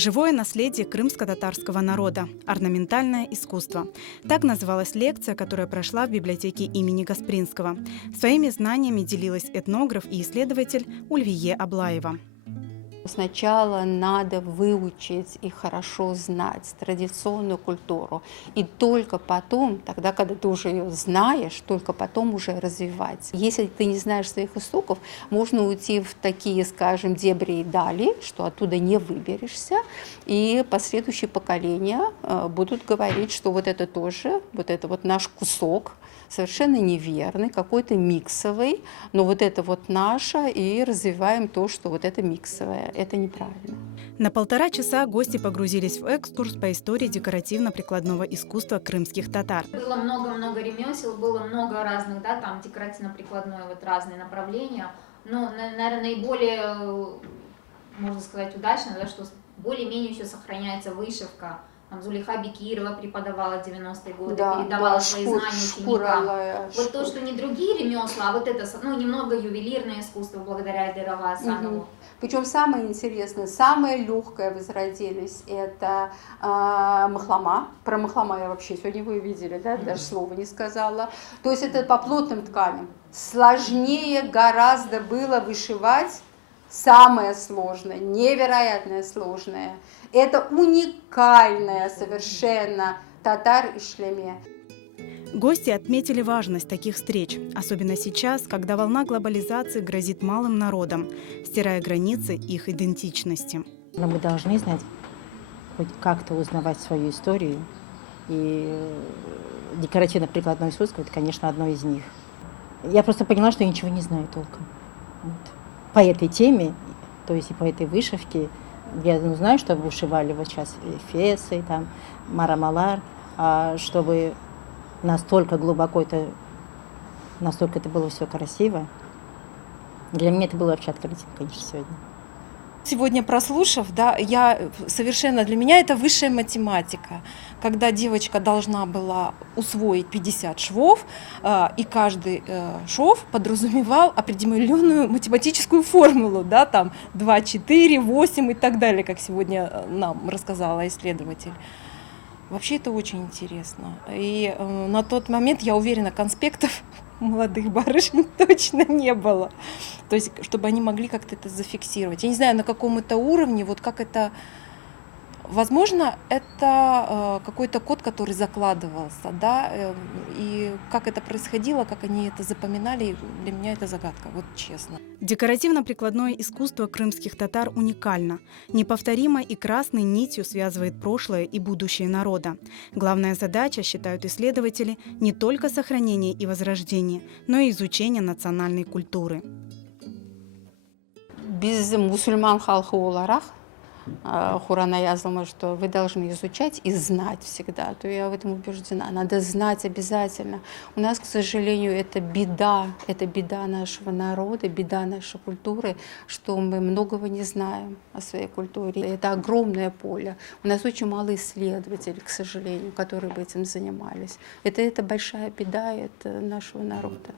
Живое наследие крымско-татарского народа. Орнаментальное искусство. Так называлась лекция, которая прошла в библиотеке имени Гаспринского. Своими знаниями делилась этнограф и исследователь Ульвие Аблаева. Сначала надо выучить и хорошо знать традиционную культуру. И только потом, тогда, когда ты уже ее знаешь, только потом уже развивать. Если ты не знаешь своих истоков, можно уйти в такие, скажем, дебри и дали, что оттуда не выберешься. И последующие поколения будут говорить, что вот это тоже, вот это вот наш кусок, совершенно неверный, какой-то миксовый, но вот это вот наше, и развиваем то, что вот это миксовое. Это неправильно. На 1,5 часа гости погрузились в экскурс по истории декоративно-прикладного искусства крымских татар. Было много-много ремесел, было много разных, да, там декоративно-прикладное, вот разные направления. Но, наверное, наиболее, можно сказать, удачно, да, что более-менее еще сохраняется вышивка. Там Зулейха Бекирова преподавала 90-е годы, передавала свои знания ученикам. Вот то, что не другие ремесла, а вот это, ну, немного ювелирное искусство благодаря Айдеру Асанову. Причем самое интересное, самое легкое возродились, это махлама. Про махлама я вообще сегодня вы видели, да, даже слова не сказала. То есть это по плотным тканям. Сложнее гораздо было вышивать. Самое сложное, невероятно сложное, это уникальная совершенно татар и шлеме. Гости отметили важность таких встреч, особенно сейчас, когда волна глобализации грозит малым народам, стирая границы их идентичности. Но мы должны знать, хоть как-то узнавать свою историю, и декоративно-прикладное искусство – это, конечно, одно из них. Я просто поняла, что я ничего не знаю толком. Вот. По этой теме, то есть и по этой вышивке, я знаю, что вышивали вот сейчас фесы, там, марамалар, а чтобы настолько глубоко настолько это было все красиво. Для меня это было вообще открытие, конечно, сегодня. Сегодня прослушав, да, для меня это высшая математика, когда девочка должна была усвоить 50 швов, и каждый шов подразумевал определенную математическую формулу, да, там 2, 4, 8 и так далее, как сегодня нам рассказала исследователь. Вообще это очень интересно. И на тот момент, я уверена, конспектов молодых барышень точно не было. То есть, чтобы они могли как-то это зафиксировать. Я не знаю, на каком это уровне, вот как это... Возможно, это какой-то код, который закладывался, да, и как это происходило, как они это запоминали, для меня это загадка, вот честно. Декоративно-прикладное искусство крымских татар уникально. Неповторимо и красной нитью связывает прошлое и будущее народа. Главная задача, считают исследователи, не только сохранение и возрождение, но и изучение национальной культуры. Без мусульман халқы оларақ, Хурана yazılmış, что вы должны изучать и знать всегда, то я в этом убеждена. Надо знать обязательно. У нас, к сожалению, это беда нашего народа, беда нашей культуры, что мы многого не знаем о своей культуре. Это огромное поле. У нас очень мало исследователей, к сожалению, которые бы этим занимались. Это большая беда нашего народа.